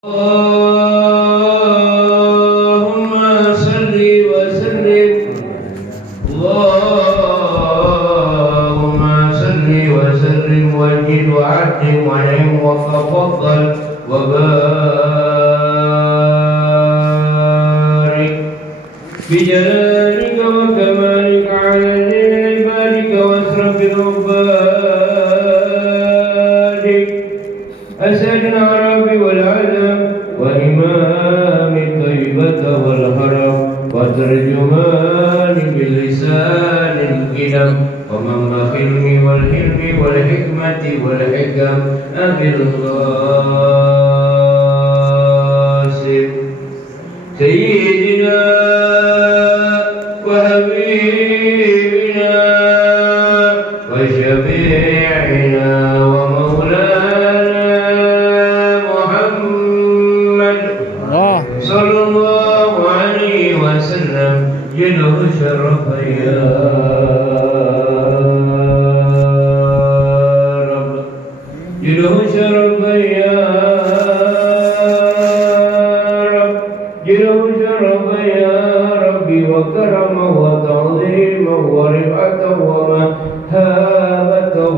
اللهم صل وسلم اللهم صل وسلم وزد وعدل ونعم وتفضل وبارك بجلالك وكمالك على عبادك واشرف عبادك أسد العرب والعجم وإمام الطيبة والهرم وترجمان باللسان الكلم ومنبخ العلم والحلم والحكمة والحكم أبي القاسم سيدنا وحبيبنا وشفيعنا صلى الله عليه وسلم جله شرف يا رب جله شرف يا رب جله شرف يا ربي وكرمه وتعظيمه ورفعته ومهابته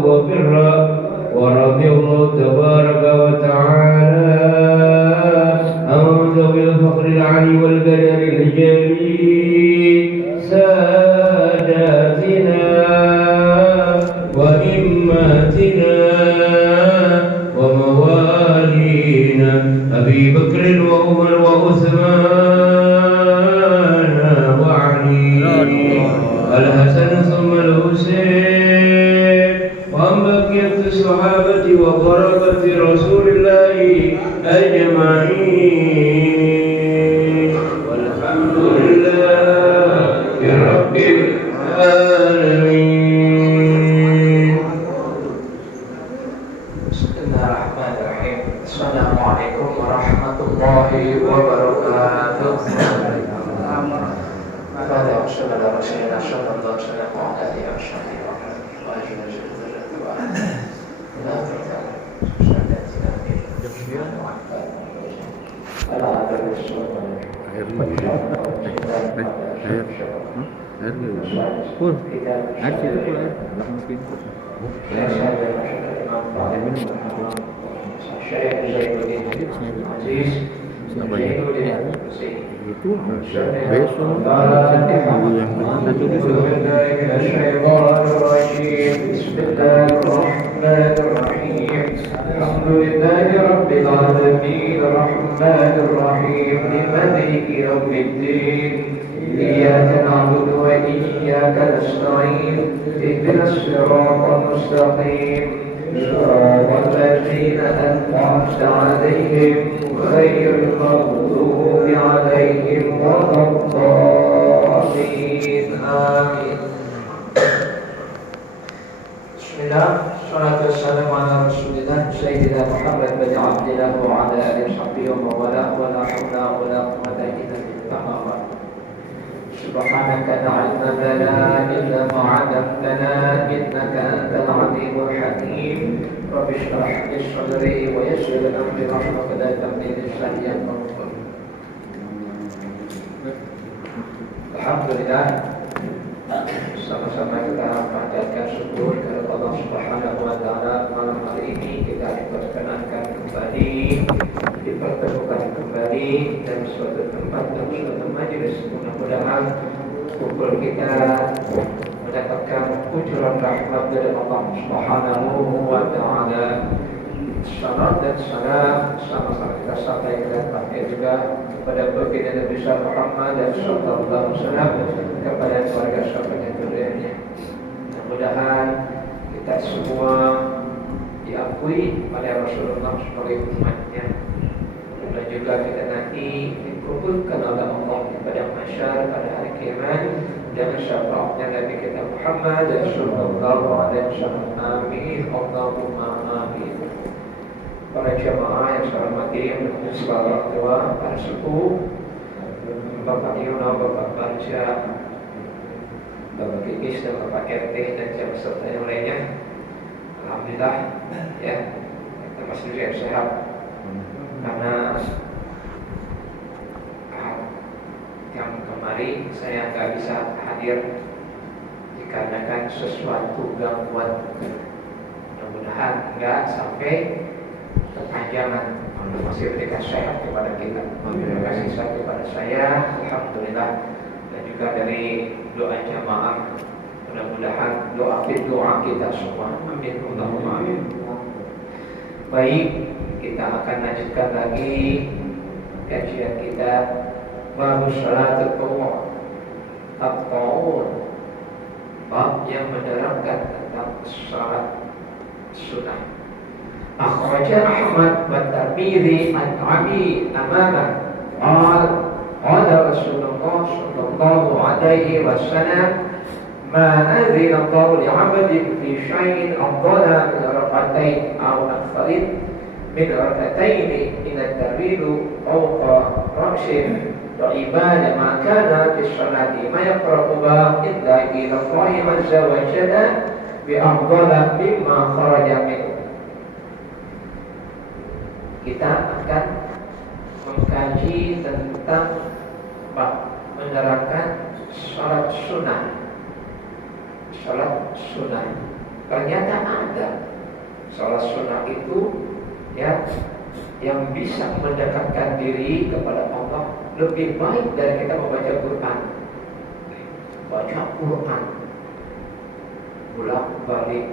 وبره ورضي الله تبارك وتعالى بالفقر العلي والقدر الجليل ساداتنا وإماتنا وموالينا أبي بكر وعمر وعثمان وعلي الحسن ثم الحسين وعن بقية الصحابة وقرابة رسول الله أجمعين والحمد لله رب العالمين. Bismillahirrahmanirrahim. Assalamualaikum warahmatullahi wabarakatuh. Alhamdulillahi Rabbil Alamin Ar-Rahmanir Rahim Maliki Yawmiddin Iyyaka na'budu wa iyyaka nasta'in Ihdinas siratal mustaqim Shiratal ladzina an'amta 'alaihim ghairil maghdubi 'alaihim waladdallin. Amin. Bismillah. Salatu wassalamu ala Rasulillah Sayyidina Muhammad bin Abdillah wa ala alihi washabbihi wa wala wa la hawla wa la quwwata illa billah. Subhanaka la ilma lana illa ma 'allamtana innaka antal 'alimul hakim. Rabbi shrah li sadri wa yassir li amri wahlul 'uqdatam min lisani yafqahu qawli. Alhamdulillah, sama-sama kita panjatkan syukur kepada Allah Subhanahu wa taala. Malam hari ini kita diperkenankan kembali, dipertemukan kembali dalam suatu tempat, dalam suatu majelis. Mudah-mudahan kumpul kita mendapatkan kucuran rahmat dari Allah Subhanahu wa taala. Salam dan salam sama-sama kita sampaikan juga kepada baginda Nabi Muhammad sallallahu alaihi wasallam, kepada keluarga sahabat yang mulianya. Mudah-mudahan kita semua diakui oleh Rasulullah sebagai umatnya, dan juga kita nanti dikumpulkan oleh Allah pada mahsyar pada hari kiamat dengan syafaatnya Nabi kita Muhammad sallallahu alaihi wasallam. Amin. Allahumma amin. Para jamaah yang saya hormati, yang berkhusus para orang tua, para sepuh, Bapak Yono, Bapak Barja, Bapak Kikis dan Bapak RT dan jamaah serta yang lainnya. Alhamdulillah ya, kita masih sehat karena yang kemarin saya nggak bisa hadir dikarenakan sesuatu gangguan. Mudah-mudahan nggak sampai kepanjangan. Masih berikan sehat kepada kita, terima kasih sehat kepada saya, alhamdulillah. Dan juga dari doa jamaah, mudah-mudahan doa kita semua, amin, Allahumma amin. Baik, kita akan lanjutkan lagi kajian kita baru salatul at-ta'un, bab yang menerangkan tentang salat sunnah. Akhraja Ahmad wa Tirmidzi an Abi Amamah qala Rasulullah sallallahu alaihi wasallam ma adhina Allah li'abdin fi shay'in afdala min rak'atayn aw aktharin min rak'atayn min at-tarwih fawqa ra'sin wa ibada ma kana fi sholati ma yaqra'u illa ila Allah azza wa jalla bi afdala mimma kharaja minhu. Kita akan mengkaji tentang menerangkan salat sunnah. Salat sunnah ternyata ada salat sunnah itu ya, yang bisa mendekatkan diri kepada Allah lebih baik dari kita membaca Quran. Baca Quran bolak-balik,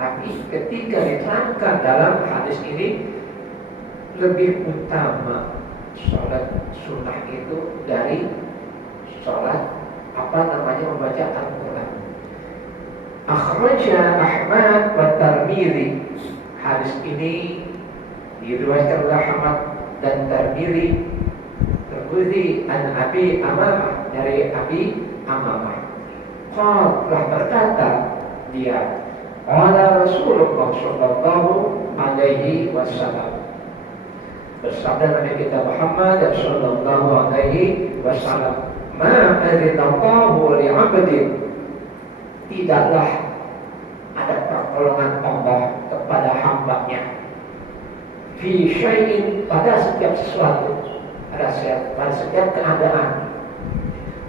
tapi ketika diterangkan dalam hadis ini lebih utama sholat sunnah itu dari sholat membaca Al-Quran. Akhraja Ahmad wa Tirmidzi. Hadis ini diriwayatkan oleh Ahmad dan Tirmidzi an Abi Amamah, dari Abi Amamah. Qala berkata dia, qala Rasulullah sallallahu alaihi wasallam, bersabda Nabi kita Muhammad sallallahu alaihi wasallam, ma adzallahu li'abdin, tidaklah ada pertolongan Allah kepada hamba-Nya, fi syai'in, pada setiap sesuatu, pada setiap keadaan,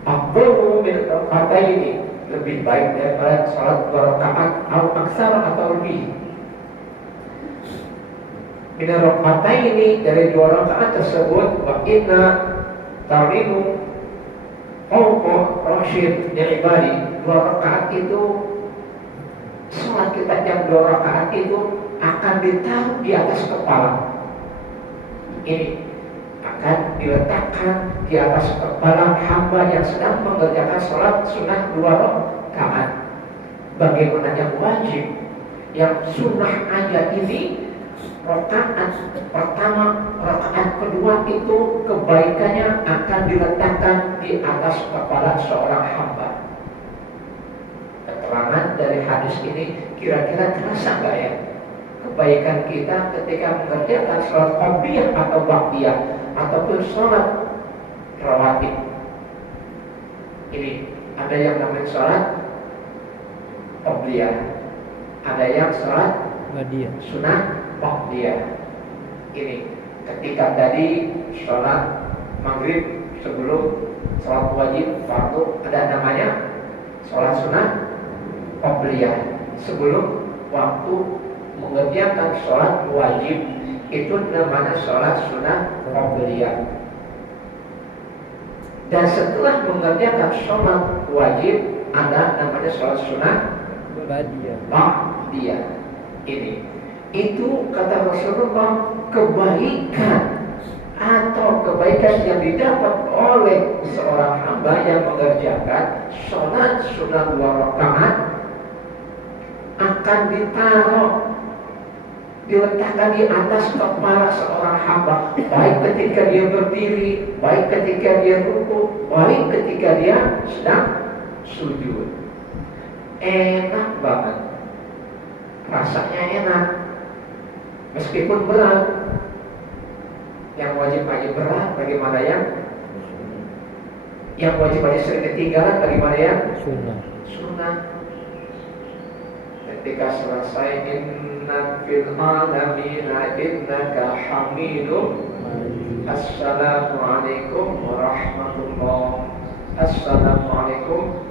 afdalu min rak'ataini, lebih baik daripada salat 2 rakaat atau aksar atau lebih. Min rak'ataini, dari 2 rakaat tersebut, wa inna tarinu fawqa ra'sin ibadi, 2 rakaat itu, salat kita yang 2 rakaat itu akan ditaruh di atas kepala. Ini akan diletakkan di atas kepala hamba yang sedang mengerjakan salat sunnah 2 rakaat. Bagaimana yang wajib? Yang sunnah aja ini, rakaat pertama, rakaat kedua itu kebaikannya akan diletakkan di atas kepala seorang hamba. Keterangan dari hadis ini kira-kira terasa nggak ya kebaikan kita ketika mengerjakan sholat qabliyah atau ba'diyah ataupun sholat rawatib? Ini ada yang namanya sholat qabliyah, ada yang sholat sunnah ba'diyah. Ini ketika tadi sholat maghrib sebelum sholat wajib fardu, ada namanya sholat sunnah qabliyah. Sebelum waktu mengerjakan sholat wajib, itu namanya sholat sunnah qabliyah. Dan setelah mengerjakan sholat wajib, ada namanya sholat sunnah ba'diyah. Ini itu kata Rasulullah, kebaikan atau kebaikan yang didapat oleh seorang hamba yang mengerjakan sholat sunnah 2 rakaat akan diletakkan di atas kepala seorang hamba, baik ketika dia berdiri, baik ketika dia ruku, baik ketika dia sedang sujud. Enak banget, rasanya enak, meskipun berat. Yang wajib aja berat, bagaimana yang wajib aja sering ketinggalan, bagaimana yang sunnah. ketika selesai inna fil alamina innaka hamidum. Assalamualaikum warahmatullahi. Assalamualaikum.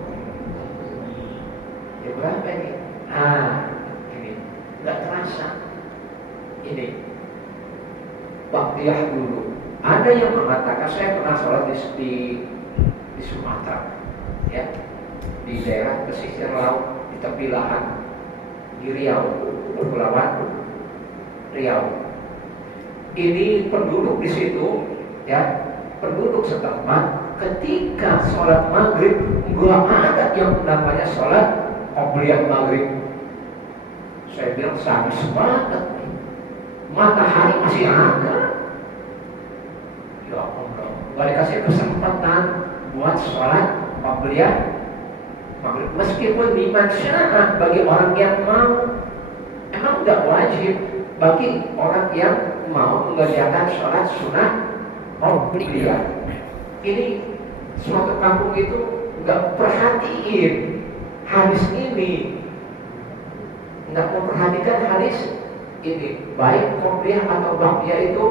Ya berapa ini? Ini nggak terasa. Ini Baqiyah dulu. Ada yang mengatakan, saya pernah sholat di Sumatera, ya, di daerah pesisir laut, di tepi lahan, di Riau, Kepulauan Riau. Ini penduduk di situ, ya, penduduk setempat, ketika sholat maghrib nggak ada yang namanya sholat qobliyah maghrib. Saya bilang sadis banget, matahari masih ada. Ya Allah, gak dikasih kesempatan buat sholat qobliyah maghrib. Meskipun liman syarat bagi orang yang mau, emang tidak wajib bagi orang yang mau mengerjakan sholat sunnah qobliyah. Ini suatu kampung itu nggak perhatiin hadis ini, nggak memperhatikan hadis ini. Baik qobliyah atau baqiyah itu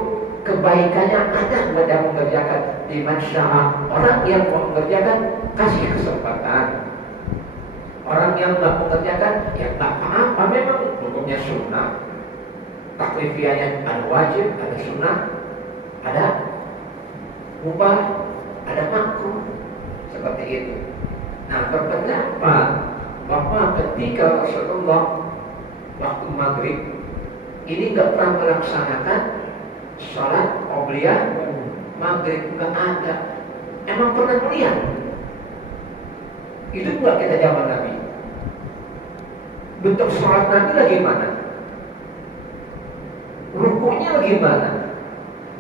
kebaikannya ada pada mengerjakan. Liman sya'a, orang yang mau mengerjakan kasih kesempatan. Orang yang nggak mengerjakan ya nggak apa-apa, memang hukumnya sunnah. Taklifiyahnya ada wajib, ada sunnah, ada mubah, ada makruh, seperti itu. Nah, berpendapat bahwa ketika Rasulullah waktu maghrib ini nggak pernah melaksanakan sholat qobliyah maghrib, nggak ada. Emang pernah melihat? Itu nggak kita zaman Nabi. Bentuk sholat Nabi lagi mana? Rukunya lagi mana?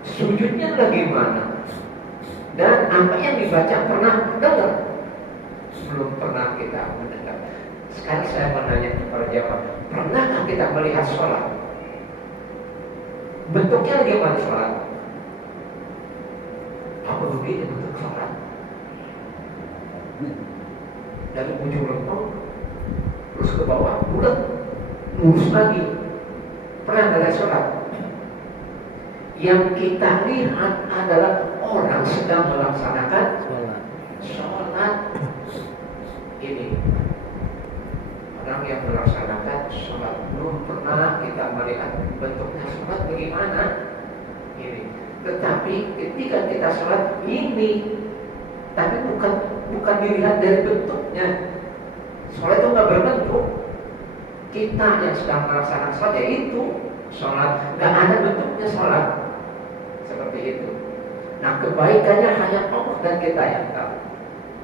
Sujudnya lagi mana? Dan apa yang dibaca pernah dengar? Belum pernah kita mendengar. Sekarang saya menanya kepada jamaah, pernahkah kita melihat sholat? Bentuknya lagi mana sholat? Apa begini bentuk sholat? Dari ujung lempeng terus ke bawah, bulat, lurus lagi. Pernah ada sholat? Yang kita lihat adalah orang sedang melaksanakan sholat. Ini orang yang melaksanakan sholat. Belum pernah kita melihat bentuknya sholat bagaimana ini. Tetapi ketika kita sholat ini, tapi bukan dilihat dari bentuknya. Sholat itu nggak berbentuk. Kita yang sedang melaksanakan sholat yaitu sholat, nggak ada bentuknya sholat. Seperti itu. Nah, kebaikannya hanya Allah dan kita yang tahu.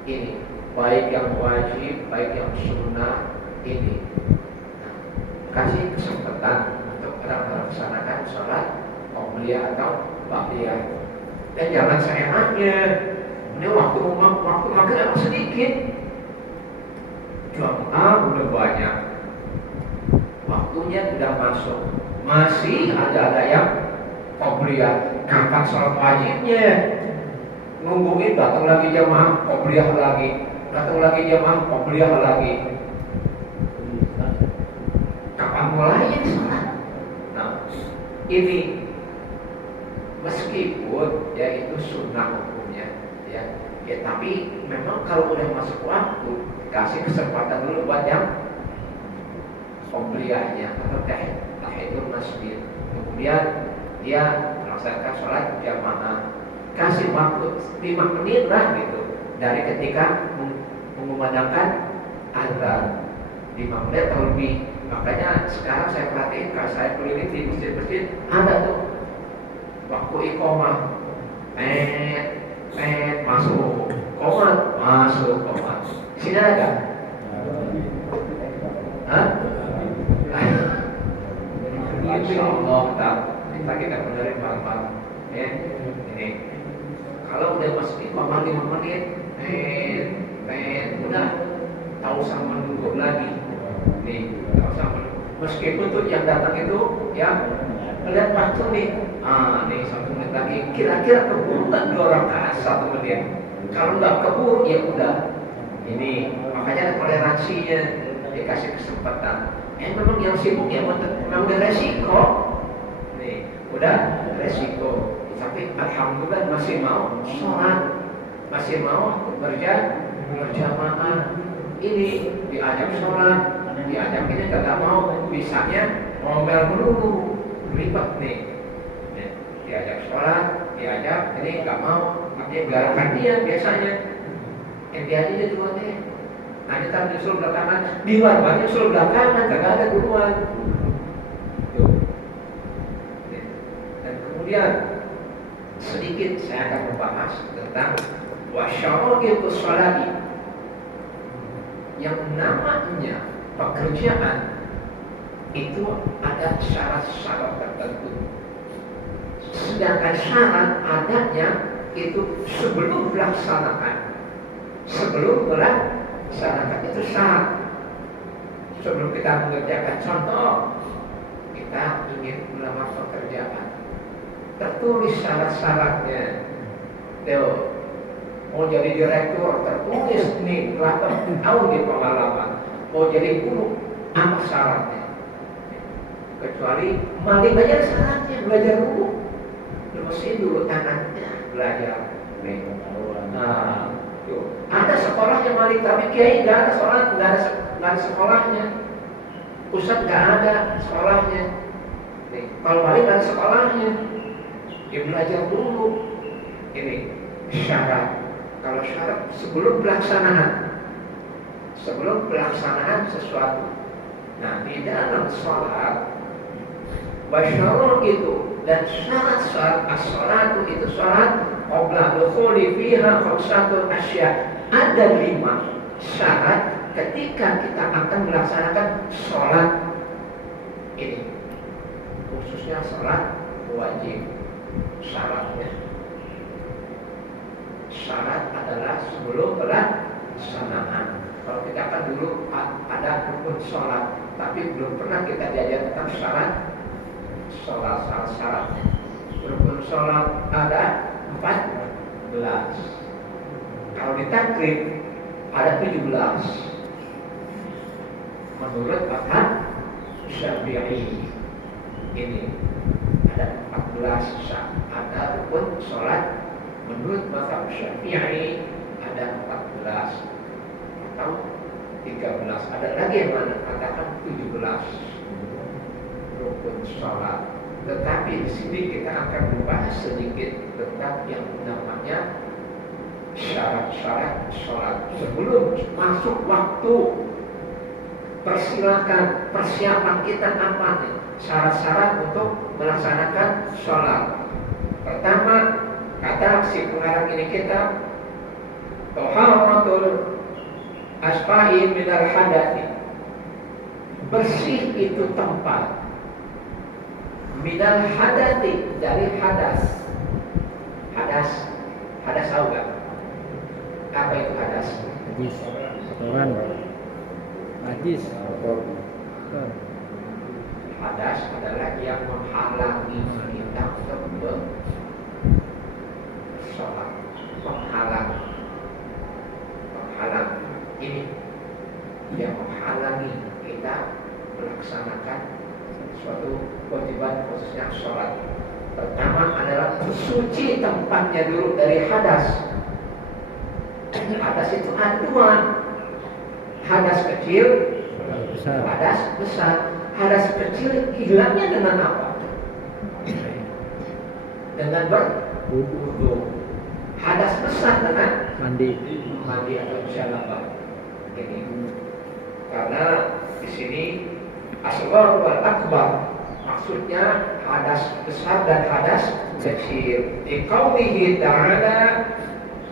Ini baik yang wajib, baik yang sunnah ini. Nah, kasih kesempatan untuk orang melaksanakan sholat qobliyah atau baqiyah. Dan jangan seenaknya. Ini waktu maghrib emang sedikit. Jamaah udah banyak. Waktunya sudah masuk. Masih ada yang qobliyah. Kapan sholat wajibnya? Nungguin datang lagi jamaah qobliyah lagi. Datang lagi jamaah qobliyah lagi. Kapan mulainya sholat? Nah, ini meskipun ya itu sunnah hukumnya, ya, tapi memang kalau udah masuk waktu kasih kesempatan dulu buat yang qobliyahnya atau tahiyatul masjid. Kemudian dia melaksanakan sholat jamaah. Kasih waktu 5 menit lah gitu dari ketika mengumandangkan azan, 5 menit atau lebih. Makanya sekarang saya perhatiin kalau saya keliling di masjid-masjid ada tuh waktu iqomah, masuk, komat, masuk, komat. Sini ada? Hah? Insya Allah kita benerin malam-malam. Ya, ini kalau udah masuk iqomah 5 menit, udah tak usah menunggu lagi. Nih, tak usah menunggu. Meskipun tuh yang datang itu ya lihat waktu nih. Nih 1 menit lagi. Kira-kira keburu nggak 2 rakaat 1 menit? Kalau nggak keburu ya udah. Ini makanya ada toleransinya, dikasih kesempatan. memang yang sibuk ya memang udah resiko. Nih, udah resiko. Tapi alhamdulillah masih mau sholat, masih mau berjamaah. Ini diajak sholat, diajak ini tidak mau, bisanya ngomel melulu, ribet nih. Diajak sholat, diajak ini nggak mau, makanya garakan dia biasanya. Yang dia aja duluan deh. Hanya tak nyusul belakangan, di luar banyak nyusul belakangan, gak ada duluan. Tuh. Dan kemudian sedikit saya akan membahas tentang wasyara'itus sholati, yang namanya pekerjaan itu ada syarat-syarat tertentu. Sedangkan syarat adanya itu sebelum pelaksanaan. Sebelum melaksanakan itu syarat. Sebelum kita mengerjakan, contoh kita ingin melamar pekerjaan, tertulis syarat-syaratnya. Tuh, mau jadi direktur, tertulis nih 8 tahun di pengalaman. Mau jadi guru, apa syaratnya? Kecuali maling aja syaratnya, belajar dulu. Lemesin dulu tangannya, belajar. Nah, tuh. Ada sekolah yang maling, tapi kiai nggak ada sekolah, nggak ada sekolahnya. Pusat nggak ada sekolahnya. Nih, kalau maling nggak ada sekolahnya, dia belajar dulu. Ini syarat. Kalau syarat sebelum pelaksanaan sesuatu. Nah, di dalam sholat, wasyarul itu dan syarat-syarat as-sholatu itu sholat qabla dukhuli fiha khamsatul asya. Ada 5 syarat ketika kita akan melaksanakan sholat ini, khususnya sholat wajib. Syarat adalah sebelum pelaksanaan. Kalau kita kan dulu ada rukun sholat, tapi belum pernah kita diajar tentang syaratnya. Rukun sholat ada 14. Kalau di takrib ada 17. Menurut mazhab Syafi'i ini ada 14 ada rukun sholat. Menurut mazhab Syafi'i ada 14 atau 13. Ada lagi yang mana katakan 17 rukun sholat. Tetapi di sini kita akan membahas sedikit tentang yang namanya syarat-syarat sholat. Sebelum masuk waktu, persilakan persiapan kita apa nih? Syarat-syarat untuk melaksanakan sholat. Pertama, kata si pengarang ini kita, taharatul asfa'i minal hadathi. Bersih itu tempat. Minal hadathi, dari hadas. Hadas tahu gak? Apa itu hadas? Hadis, kotoran. Hadis. Hadas adalah yang menghalangi kita untuk sholat. Penghalang ini yang menghalangi kita melaksanakan suatu kewajiban, khususnya sholat. Pertama adalah suci tempatnya dulu dari hadas. Hadas itu ada 2. Hadas kecil, hadas besar. Hadas kecil hilangnya dengan apa? Dengan berwudu. Hadas besar dengan Mandi atau janabah. Ini karena di sini asghar wal akbar, maksudnya hadas besar dan hadas kecil. Di qaulihi ta'ala,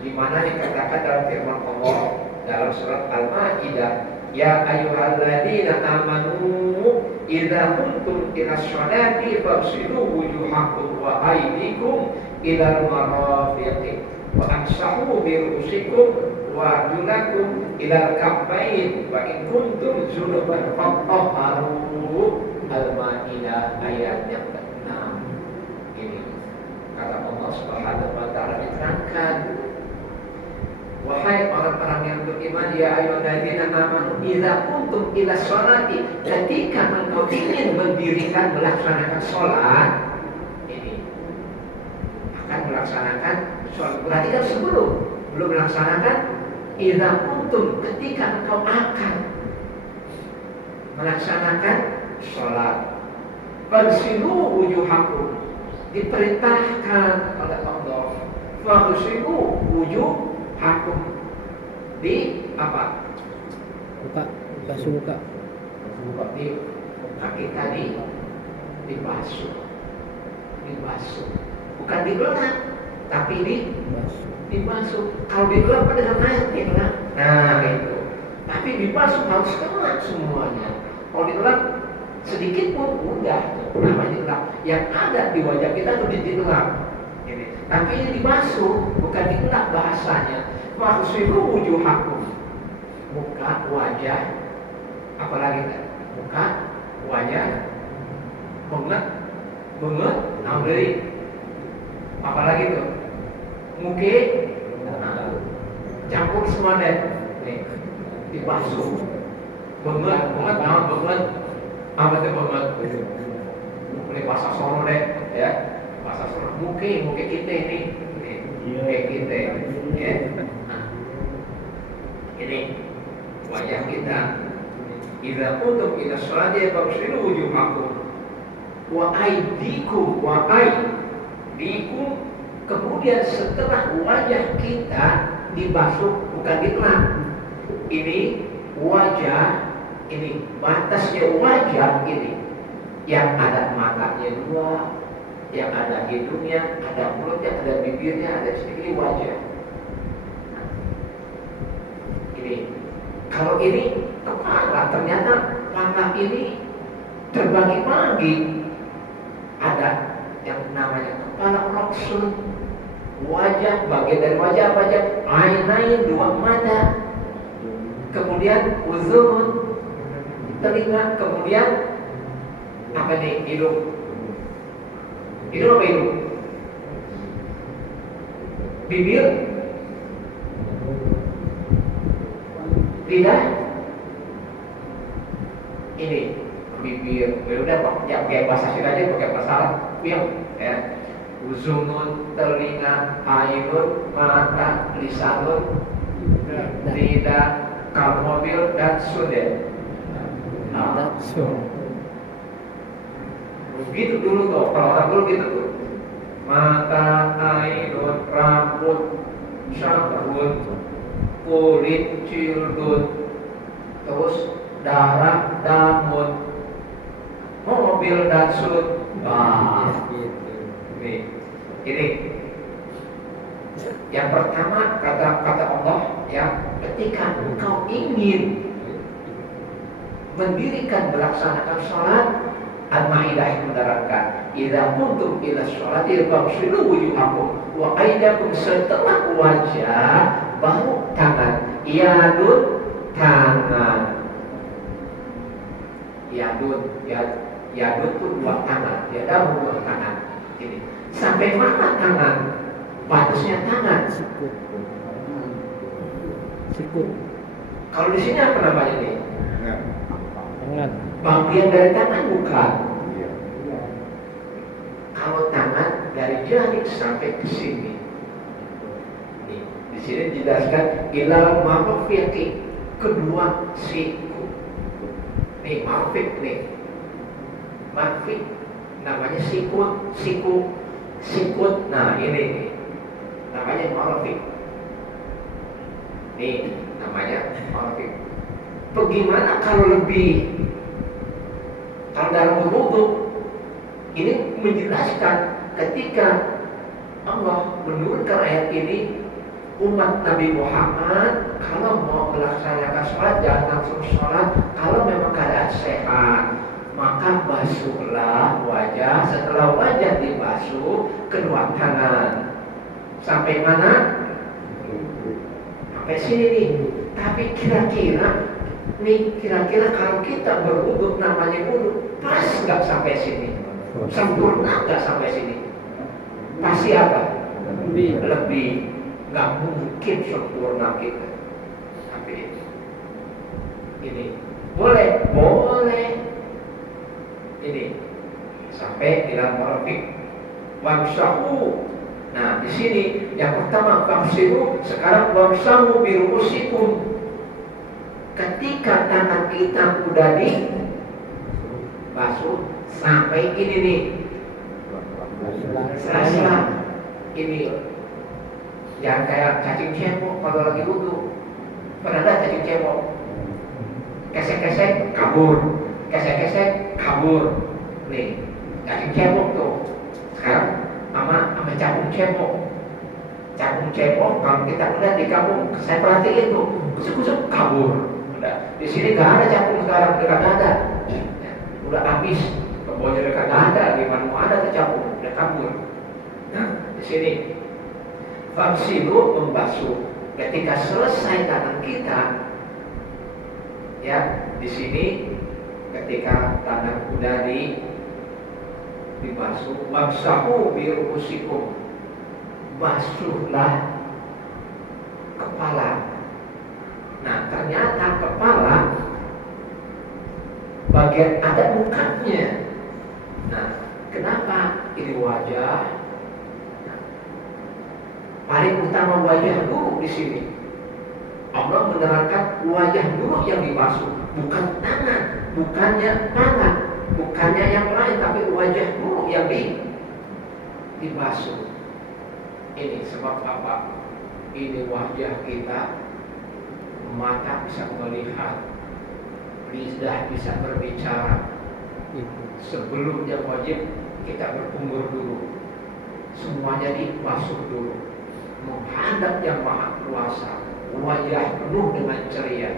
di mana dikatakan dalam firman Allah dalam surat Al-Maidah, ya ayyuhalladzina amanu idza kuntum ila sholati fagsilu wujuhakum wa aydikum ilal marafiqi wa amsahu bi ru'usikum wa arjulakum ilal ka'bayn wa in kuntum junuban fatahharu. Al-Maidah ayat yang ke-6. Ini kata Allah Subhanahu wa taala diterangkan, wahai orang-orang yang beriman, ya ayyuhalladzina amanu idza qumtum ila sholati, ketika engkau ingin mendirikan melaksanakan sholat, ini akan melaksanakan sholat. Berarti kan sebelum belum melaksanakan, idza qumtum, ketika engkau akan melaksanakan sholat, farsilu wujuhakum, diperintahkan oleh Allah, farsilu wujuhakum, di apa? Buka, basuh muka. Di kaki tadi dibasuh, bukan digelap, tapi dibasuh. Kalau digelap dengan air digelap, nah itu. Tapi dibasuh harus kena semuanya. Kalau digelap sedikit pun udah namanya digelap. Yang ada di wajah kita itu digelap. Tapi ini dibasuh, bukan digelap bahasanya. Maksudnya wujuhakum, muka, wajah, apalagi muka, wajah, benget, dari apalagi tuh, muka, campur semua deh, nih, dibasuh, benget, apa tuh benget? Ini bahasa Solo deh, ya, bahasa Solo, muka kita ini, muka kita, ya. Ini wajah kita. Idza qumtum ila sholati faghsilu wujuhakum wa aydikum, kemudian setelah wajah kita dibasuh, bukan digelap. Ini wajah, ini batasnya wajah ini, yang ada matanya dua, yang ada hidungnya, ada mulutnya, ada bibirnya, ada sedikit wajah. Kalau ini kepala, ternyata kepala ini terbagi-bagi. Ada yang namanya kepala roksun, wajah, bagian dari wajah apa aja? Ainain, dua mata, kemudian uzun, telinga, kemudian apa nih? Hidung. Hidung apa hidung? Bibir, lidah, ini bibir, udah ya pakai bahasa sini aja, pakai bahasa Arab, ya. Uzunun, telinga, ainun, mata, lisanun, lidah, kal mobil, dan sudah. Begitu dulu tuh, kalau orang dulu gitu tuh. Mata, ainun, rambut, syarun, kulit, cildut, terus darah, damun, mobil, dan sud. Ini yang pertama kata Allah, ya, ketika engkau ingin mendirikan melaksanakan sholat, Al-Maidah menerangkan, idza kuntum ila sholati faghsilu wujuhakum wa aydakum, setelah wajah baru tangan, yadun, tangan, yadun itu dua tangan, yadun dua tangan. Ini sampai mana tangan? Batasnya tangan. Sikut. Kalau di sini apa namanya nih? Tangan. Bagian dari tangan bukan. Kalau tangan dari jari sampai ke sini. Di sini dijelaskan ilal marafiqi, kedua siku. Nih marafiq nih. Marafiq namanya sikut. Nah ini nih. Namanya marafiq. Nih namanya marafiq. Bagaimana kalau lebih? Kalau dalam berwudu ini menjelaskan ketika Allah menurunkan ayat ini, umat Nabi Muhammad kalau mau melaksanakan sholat jangan langsung sholat. Kalau memang keadaan sehat, maka basuhlah wajah. Setelah wajah dibasuh, kedua tangan. Sampai mana? Sampai sini nih. Tapi kira-kira kalau kita berwudu, namanya wudu, pas nggak sampai sini? Sempurna nggak sampai sini? Pasti apa? Lebih. Nggak mungkin sempurna kita. seperti ini. Ini boleh. Ini sampai di dalam Arabik. Wamsahu. Nah, di sini yang pertama famsihu, sekarang wamsahu biruusikum. Ketika tangan kita udah dibasuh sampai ini nih, sela-sela ini, jangan kayak cacing cemok kalau lagi wudhu. Pernah ada cacing cemok? Kesek-kesek kabur, kesek-kesek kabur. Nih, cacing cemok tuh. Sekarang sama cakung cemok. Cakung cemok kalau kita udah di kampung, saya perhatiin tuh, kusuk-kusuk kabur. Udah. Di sini nggak ada cakung sekarang, dekat ada. Ya, udah habis, kebunnya dekat ada, di mana mau ada cakung, udah kabur. Nah, di sini famsilu membasuh. Ketika selesai tangan kita, ya di sini ketika tangan udah dibasuh, wamsahu biruusikum, basuhlah kepala. Nah, ternyata kepala bagian ada mukanya. Nah, kenapa ini wajah? Nah, paling utama wajah dulu di sini. Allah menerangkan wajah dulu yang dibasuh, bukan tangan, bukannya tangan, bukannya yang lain, tapi wajah dulu yang dibasuh. Ini sebab apa? Ini wajah kita, mata bisa melihat, lidah bisa berbicara. Sebelumnya wajib kita berkumur dulu, semuanya dibasuh dulu, menghadap yang maha kuasa, wajah penuh dengan ceria.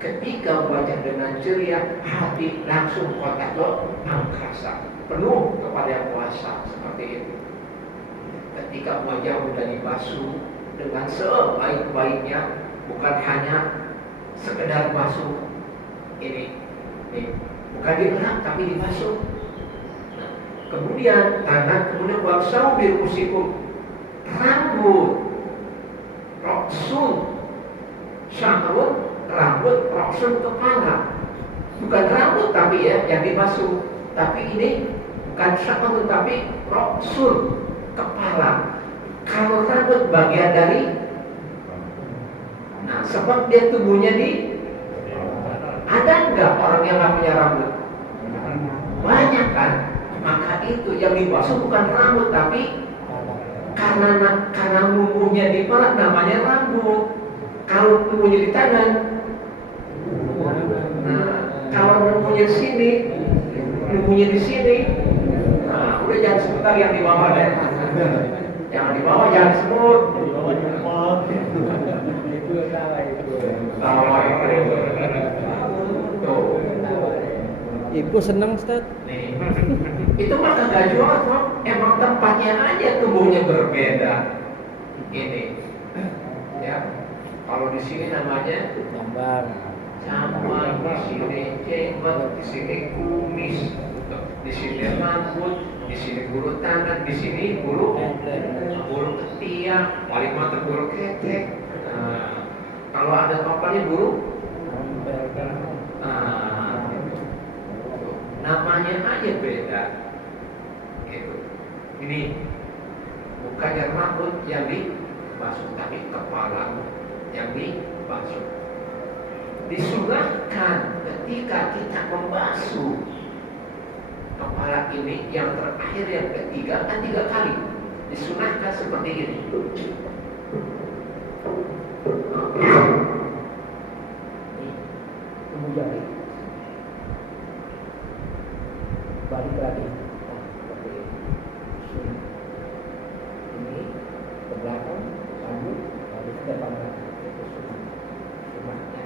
Ketika wajah dengan ceria, hati langsung otak angkasa, penuh kepada yang kuasa, seperti itu. Ketika wajah sudah dibasuh dengan sebaik-baiknya, bukan hanya sekedar basuh ini, bukan digerak tapi dibasuh. Nah, kemudian tangan, kemudian wamsahu biruusikum, rambut, roksun, syahrun, rambut, roksun, kepala. Bukan rambut tapi ya yang dibasuh, tapi ini bukan syahrun tapi roksun, kepala. Kalau rambut bagian dari, nah sebab dia tubuhnya ada nggak orang yang nggak punya rambut? Banyak kan? Maka itu yang dibasuh bukan rambut tapi karena numbuhnya di kepala namanya rambut. Kalau numbuhnya di tangan, nah kalau numbuhnya di sini, numbuhnya di sini, nah udah jangan sebentar yang di bawah deh. Jangan di bawah, jangan sebut. Ibu senang Ustaz. Nih, itu mah kagak jual, emang tempatnya aja tubuhnya berbeda. Ini, ya. Kalau di sini namanya cambang, di sini jenggot, di sini kumis, di sini rambut, di sini bulu tangan, di sini bulu ketiak, paling mantap bulu ketek. Nah, kalau ada topalnya bulu, namanya aja beda. Gitu. Ini bukannya rambut yang dibasuh, tapi kepala yang dibasuh. Disunahkan ketika kita membasuh kepala ini yang terakhir yang ketiga kan 3 kali. Disunahkan seperti ini. Tunggu jari. Balik lagi. Nah, seperti ini. Ini ke belakang, rambut, lalu ke depan lagi. Itu sunahnya.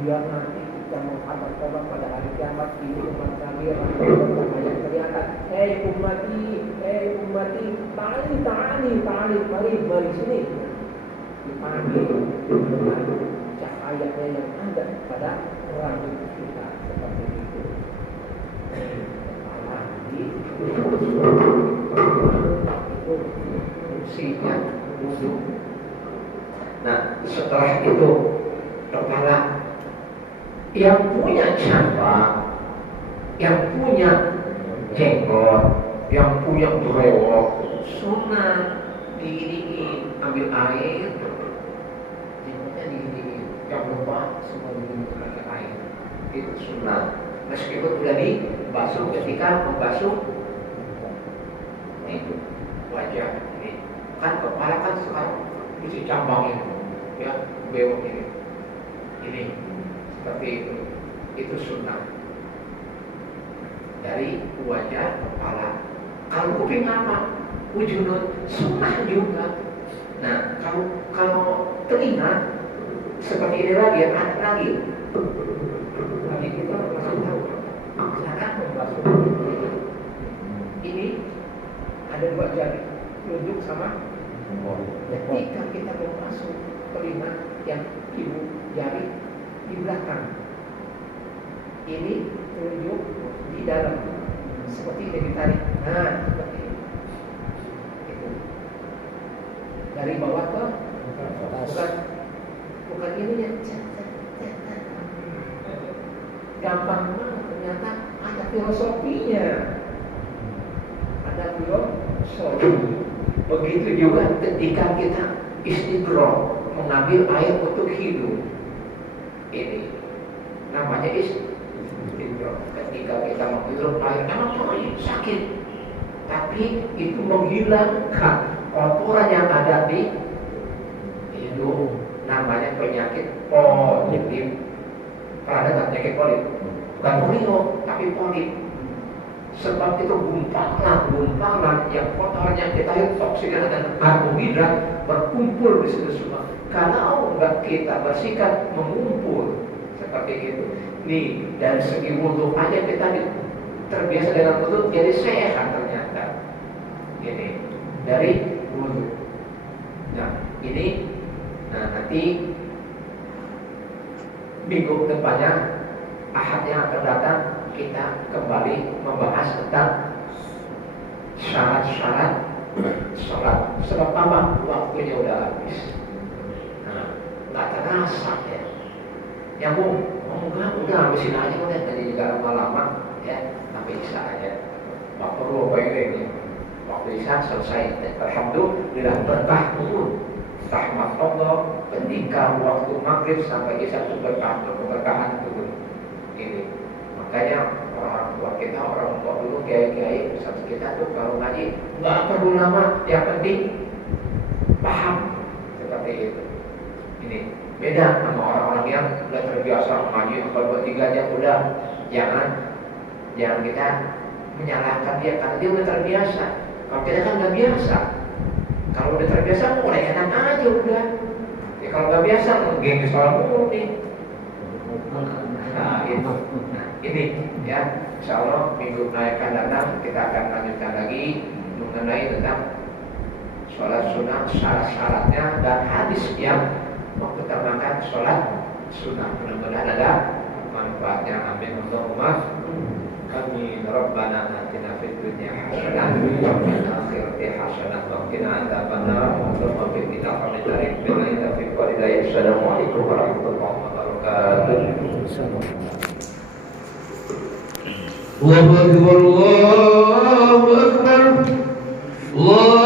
Biar nanti kita menghadap Allah pada hari kiamat ini umat kami yang kelihatan. Hei ummati, mari sini. Dipanggil dengan cahayanya yang ada pada rambut kita seperti itu. Kepala itu fungsinya wudhu. Nah, setelah itu kepala yang punya cabang, yang punya jenggot, yang punya brewok, sunnah diginiin, ambil air, jenggotnya diginiin, yang lupa semua diginiin pakai air, itu sunnah. Meskipun sudah dibasuh ketika membasuh itu wajah ini, kan kepala kan sekarang mesti cabang ini, ya bewok ini seperti itu sunnah dari wajah kepala. Kalau kuping apa? Wujudun sunnah juga. Nah, kalau telinga seperti ini lagi, ada lagi kita masih tahu cara membasuh. Ini ada 2 jari, tunjuk sama ketika kita membasuh telinga yang ibu jari di belakang, ini tunjuk di dalam, seperti ini ditarik. Nah, seperti ini. Itu dari bawah ke bukan ininya. Gampang banget, ternyata ada filosofinya. Ada filosofi. Begitu juga ketika kita istiqroh, mengambil air untuk hidup. Ini namanya istiqroh. Ketika kita menghirup air, emang sakit, tapi itu menghilangkan kotoran yang ada di hidung. Namanya penyakit polip. Ada penyakit polip, bukan polio, tapi polip. Sebab itu gumpalan yang kotornya kita hidup, oksigen dan karbohidrat berkumpul di situ semua. Kalau enggak kita bersihkan, mengumpul seperti itu. Nih, dari segi wudhu aja kita terbiasa dengan wudhu, jadi sehat ternyata. Ini dari wudhu. Nah, ini nanti minggu depannya, Ahad yang akan datang, kita kembali membahas tentang syarat-syarat sholat. Sebab apa? Waktunya udah habis. Nah, nggak terasa ya. Yang enggak, udah habisin aja udah. Jadi juga lama-lama ya, sampai Isya aja. Waktu lupa ini, waktu Isya selesai. Alhamdulillah berkah turun. Rahmat Allah ketika waktu maghrib sampai Isya itu keberkahan turun. Ini makanya orang tua kita, orang tua dulu, kiai-kiai ustaz kita tuh kalau ngaji nggak perlu lama, yang penting paham seperti itu. Ini beda sama orang-orang yang udah terbiasa ngaji kalau 2-3 jam udah. Jangan kita menyalahkan dia karena dia udah terbiasa. Kalau kita kan nggak biasa. Kalau udah terbiasa mulai enak aja udah. Ya kalau nggak biasa mungkin soal mulu nih. Nah itu, ini ya, insya Allah minggu akan datang kita akan lanjutkan lagi mengenai tentang sholat sunnah, syarat-syaratnya dan hadis yang mengutamakan sholat sunnah. Mudah-mudahan ada manfaatnya. Amin. Allahumma amin. Rabbana atina fid dunya hasanah wa fil akhirati hasanah wa qina adzabannar. Allahumma qina adzabannar. Billahi taufiq wal hidayah. Assalamualaikum warahmatullahi wabarakatuh. Allahu Akbar, Allahu Akbar, Allah.